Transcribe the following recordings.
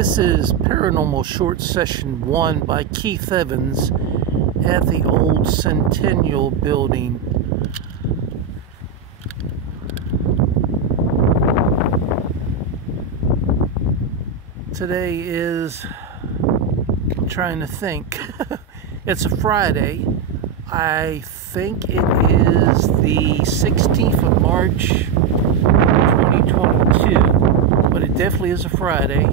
This is Paranormal Short Session 1 by Keith Evans at the old Centennial building. Today is, I'm trying to think, it's a Friday. I think it is the 16th of March 2022, but it definitely is a Friday.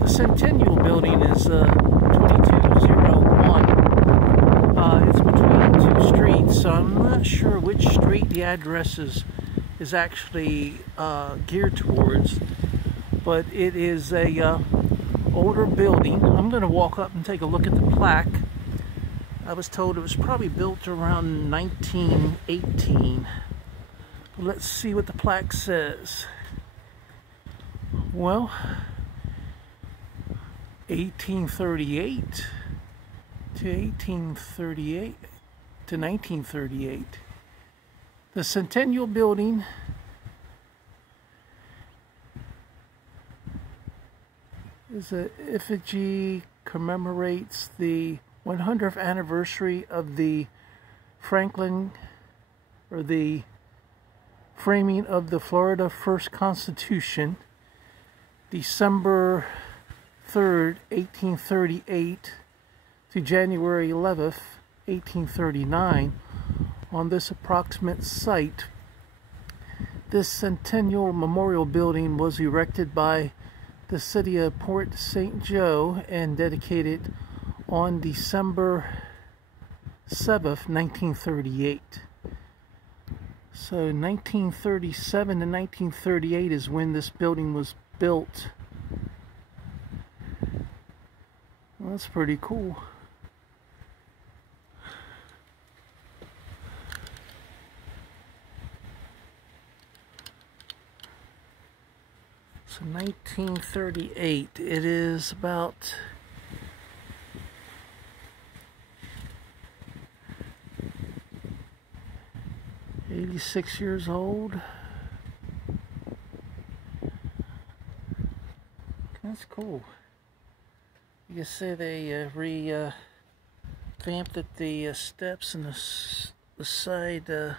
The Centennial building is 2201. It's between two streets, so I'm not sure which street the address is actually geared towards, but it is a older building. I'm going to walk up and take a look at the plaque. I was told it was probably built around 1918. Let's see what the plaque says. Well, 1838 to 1838 to 1938. The Centennial building is an effigy commemorates the 100th anniversary of the framing of the Florida First Constitution, December 3rd, 1838 to January 11th, 1839. On this approximate site, this Centennial Memorial Building was erected by the city of Port St. Joe and dedicated on December 7th, 1938. So 1937 to 1938 is when this building was built. Well, that's pretty cool. So 1938, it is about 86 years old. That's cool. You can see they revamped the steps and the side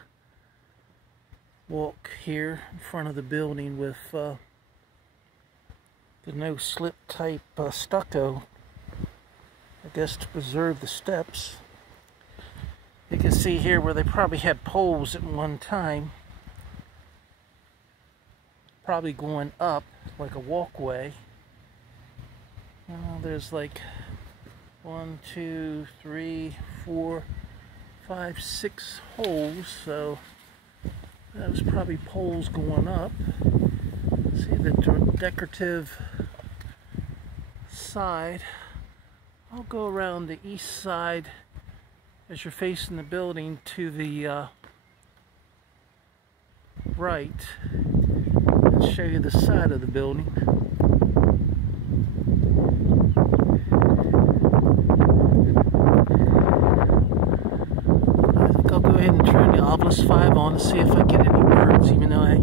walk here in front of the building with the no-slip type stucco, I guess to preserve the steps. You can see here where they probably had poles at one time, probably going up like a walkway. There's like 1, 2, 3, 4, 5, 6 holes, so that was probably poles going up. See the decorative side. I'll go around the east side as you're facing the building to the right and show you the side of the building. I think I'll go ahead and turn the Obelisk 5 on to see if I get any words, even though I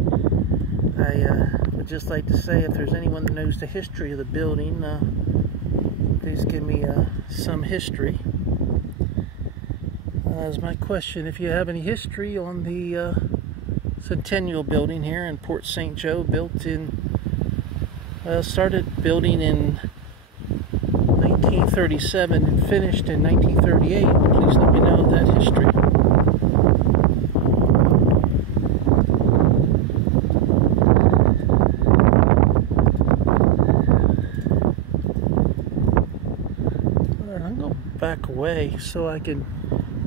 would just like to say, if there's anyone that knows the history of the building, please give me some history. As my question, if you have any history on the Centennial building here in Port St. Joe, started building in 1937 and finished in 1938. Please let me know that history. Alright, I'm going to back away so I can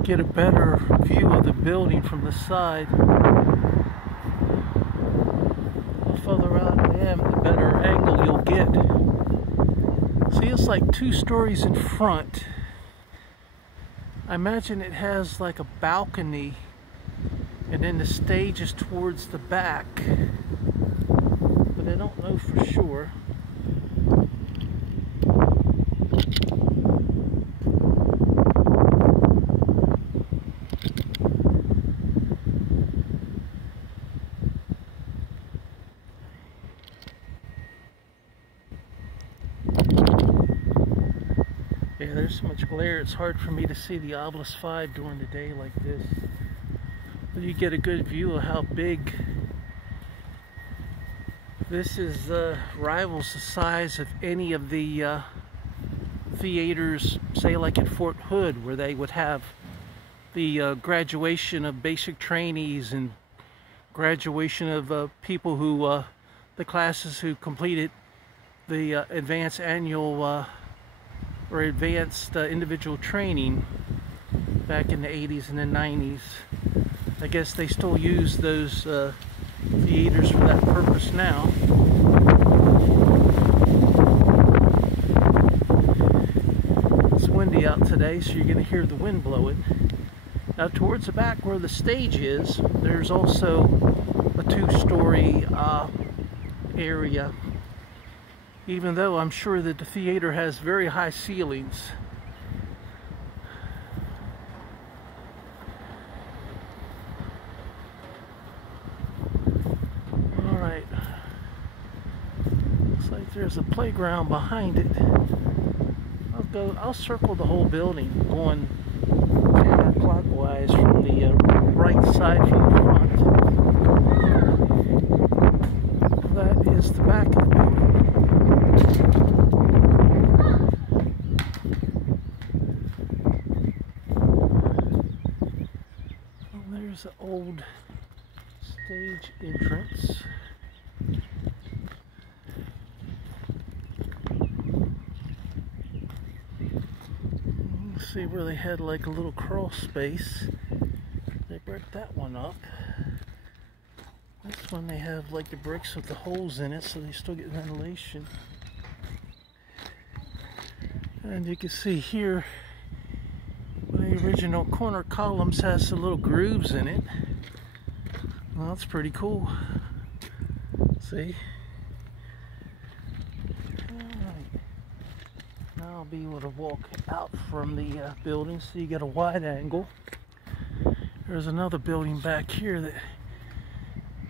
get a better view of the building from the side. The further out I am, the better angle you'll get. See, it's like 2 stories in front. I imagine it has like a balcony, and then the stage is towards the back, but I don't know for sure. Yeah, there's so much glare, it's hard for me to see the Obelisk 5 during the day like this. But you get a good view of how big this is. Rivals the size of any of the theaters, say like at Fort Hood, where they would have the graduation of basic trainees and graduation of people who, the classes who completed the advanced annual or advanced individual training back in the 80s and the 90s. I guess they still use those theaters for that purpose now. It's windy out today, so you're going to hear the wind blowing. Now towards the back where the stage is, there's also a two-story area, even though I'm sure that the theater has very high ceilings. Alright, looks like there's a playground behind it. I'll circle the whole building, going counterclockwise from the right side from the front. That is the back of the building. Well, there's the old stage entrance. See where they had like a little crawl space. They broke that one up. This one they have like the bricks with the holes in it, so they still get ventilation. And you can see here the original corner columns has some little grooves in it. Well, that's pretty cool. See? I'll be able to walk out from the building so you get a wide angle. There's another building back here that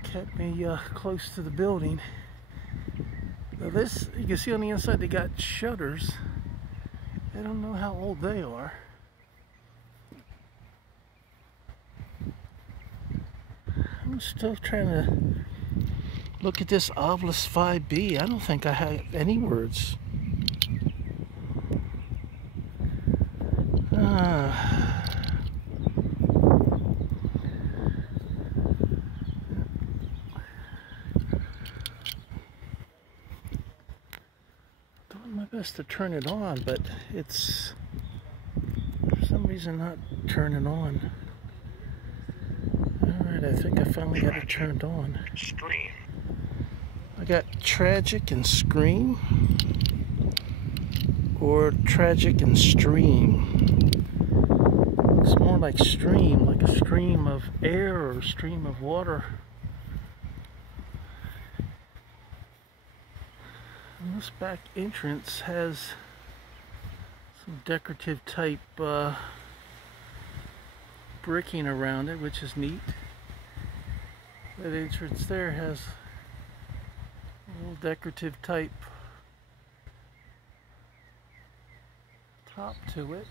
kept me close to the building. Now this, you can see on the inside they got shutters. I don't know how old they are. I'm still trying to look at this Obelisk 5B. I don't think I have any words. Doing my best to turn it on, but it's for some reason not turning on. Alright, I think I finally got it turned on. I got tragic and scream, or tragic and stream. It's more like stream, like a stream of air or a stream of water. And this back entrance has some decorative type bricking around it, which is neat. That entrance there has a little decorative type top to it.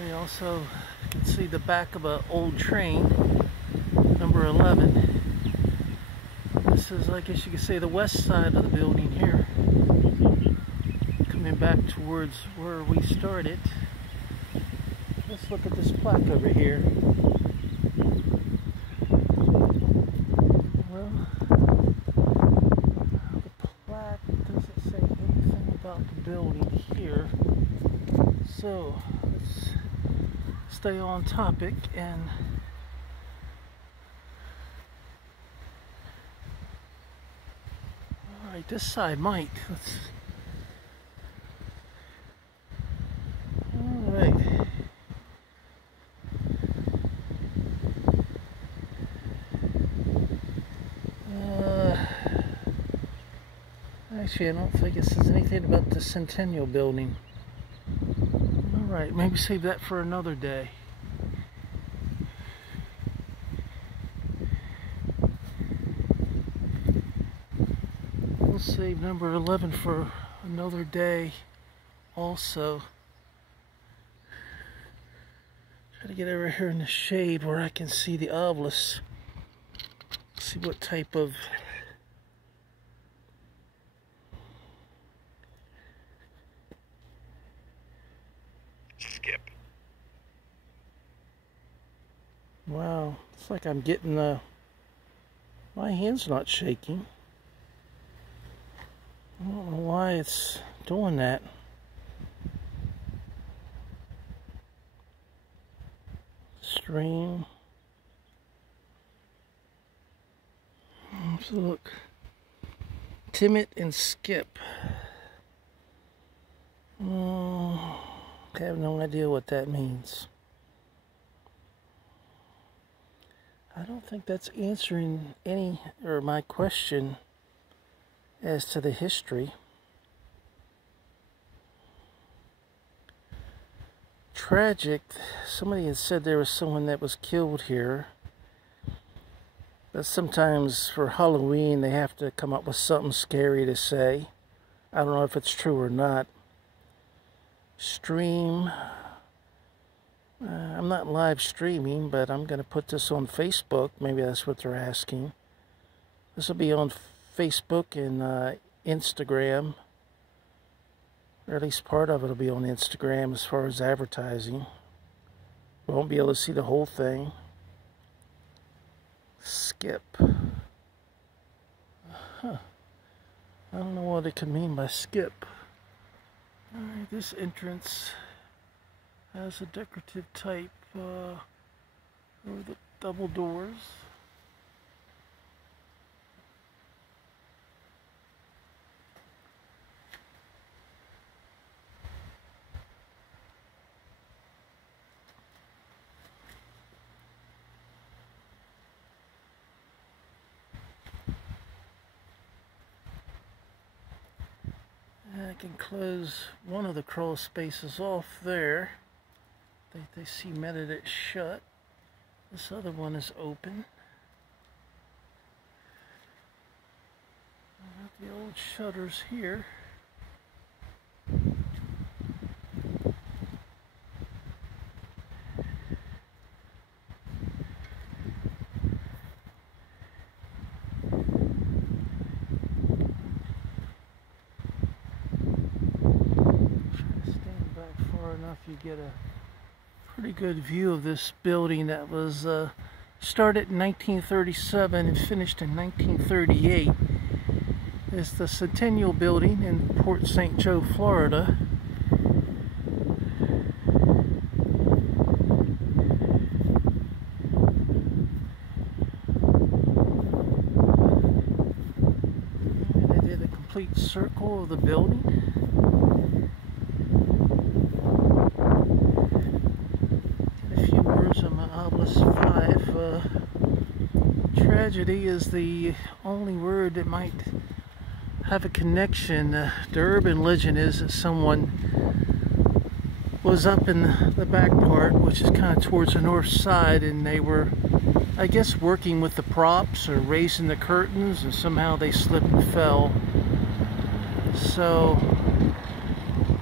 We also can see the back of an old train, number 11. This is, I guess you could say, the west side of the building here. Coming back towards where we started. Let's look at this plaque over here. Well, the plaque doesn't say anything about the building here. So, let's stay on topic and alright, this side might. Alright. Actually, I don't think it says anything about the Centennial building. Alright, maybe save that for another day. save number 11 for another day also. Try to get over here in the shade where I can see the obelisk. See what type of skip. Wow, it's like I'm getting my hand's not shaking. I don't know why it's doing that. Stream. So look, timid and skip. I have no idea what that means. I don't think that's answering my question as to the history. Tragic. Somebody had said there was someone that was killed here. But sometimes for Halloween they have to come up with something scary to say. I don't know if it's true or not. Stream. I'm not live streaming, but I'm going to put this on Facebook. Maybe that's what they're asking. This will be on Facebook and Instagram. Or at least part of it will be on Instagram as far as advertising. We won't be able to see the whole thing. Skip. Huh. I don't know what it could mean by skip. Alright, this entrance has a decorative type over the double doors. I can close one of the crawl spaces off there. They cemented it shut. This other one is open. I got the old shutters here. Stand back far enough, you get a pretty good view of this building that was started in 1937 and finished in 1938. It's the Centennial building in Port St. Joe, Florida. And I did a complete circle of the building. Obelisk 5. Tragedy is the only word that might have a connection. The urban legend is that someone was up in the back part, which is kind of towards the north side, and they were, I guess, working with the props or raising the curtains, and somehow they slipped and fell. So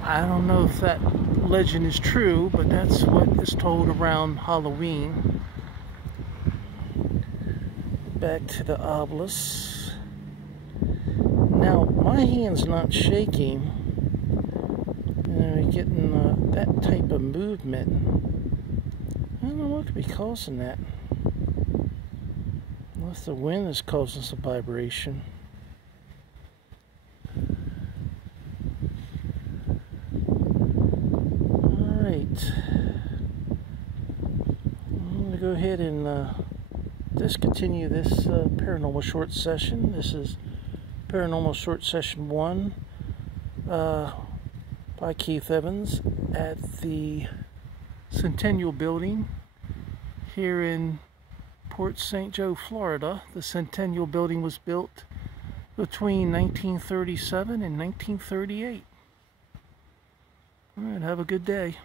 I don't know if that legend is true, but that's what is told around Halloween. Back to the obelisk. Now my hand's not shaking, and I'm getting that type of movement. I don't know what could be causing that, unless the wind is causing some vibration. I'm going to go ahead and discontinue this paranormal short session. This is Paranormal Short Session 1 by Keith Evans at the Centennial building here in Port St. Joe, Florida. The Centennial building was built between 1937 and 1938. All right, have a good day.